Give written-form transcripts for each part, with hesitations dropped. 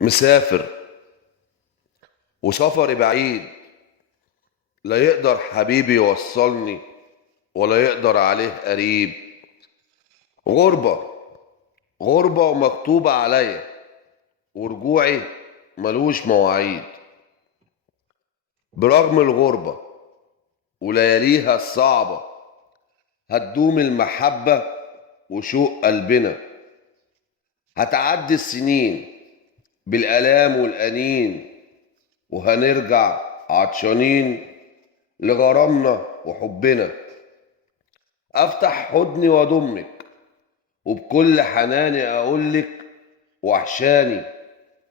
مسافر وسفري بعيد، لا يقدر حبيبي يوصلني ولا يقدر عليه قريب. غربة غربة ومكتوبة عليا، ورجوعي ملوش مواعيد. برغم الغربة ولياليها الصعبة، هتدوم المحبة وشوق قلبنا. هتعدي السنين بالآلام والأنين، وهنرجع عطشانين لغرامنا وحبنا. افتح حضني واضمك، وبكل حناني اقولك وحشاني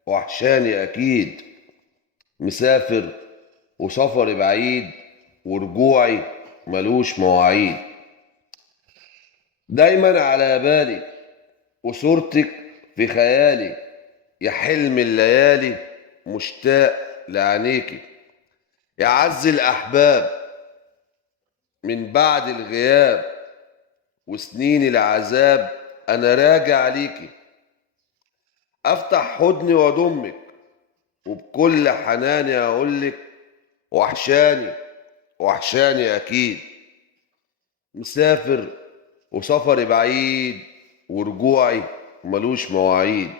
وحشاني اكيد. مسافر وسفري بعيد، ورجوعي ملوش مواعيد. دايما على بالي وصورتك في خيالي، يا حلم الليالي مشتاق لعينيكي. يا عز الاحباب من بعد الغياب وسنين العذاب، انا راجع ليكي. افتح حضني واضمك، وبكل حناني اقولك وحشاني وحشاني اكيد. مسافر وسفري بعيد، ورجوعي ملوش مواعيد.